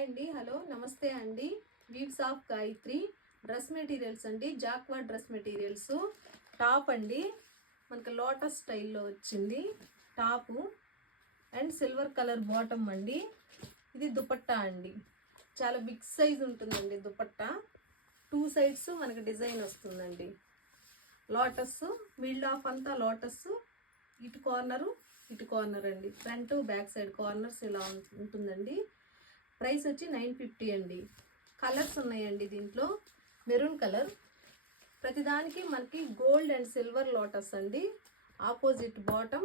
Hi అండి, hello నమస్తే అండి. Weaves of Gayatri dress materials అండి. జాక్వా డ్రెస్ మెటీరియల్స్ టాప్ అండి. మనకి లోటస్ స్టైల్లో వచ్చింది top and silver colour bottom అండి. ఇది దుపట్టా అండి. చాలా బిగ్ సైజ్ ఉంటుందండి దుపట్టా. 2 సైడ్స్ మనకి డిజైన్ వస్తుందండి. లోటస్ మిడిల్ ఆఫ్ అంతా లోటస్, ఇటు కార్నర్ అండి. ఫ్రంట్ బ్యాక్ సైడ్ కార్నర్స్ ఇలా ఉంటుందండి. ప్రైస్ వచ్చి 950 అండి. కలర్స్ ఉన్నాయండి దీంట్లో. మెరూన్ కలర్, ప్రతిదానికి మనకి గోల్డ్ అండ్ సిల్వర్ లోటస్ అండి. ఆపోజిట్ బాటమ్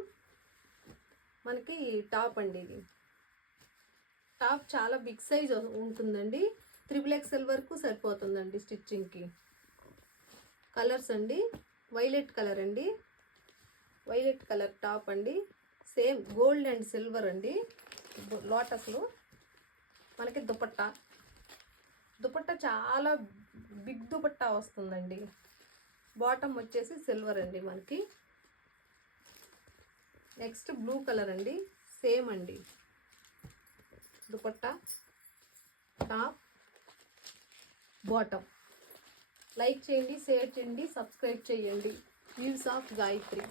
మనకి టాప్ అండి. ఇది టాప్ చాలా బిగ్ సైజ్ ఉంటుందండి. 3XL వరకు సరిపోతుందండి స్టిచ్చింగ్కి. కలర్స్ అండి, వైలెట్ కలర్ అండి, వైలెట్ కలర్ టాప్ అండి. సేమ్ గోల్డ్ అండ్ సిల్వర్ అండి లోటస్లో. మనకి దుపట్టా చాలా బిగ్ దుపట్టా వస్తుందండి. బాటమ్ వచ్చేసి సిల్వర్ అండి మనకి. నెక్స్ట్ బ్లూ కలర్ అండి. సేమ్ అండి దుపట్టా, టాప్, బాటమ్. లైక్ చేయండి, షేర్ చేయండి, సబ్స్క్రైబ్ చేయండి. Weaves of Gayatri.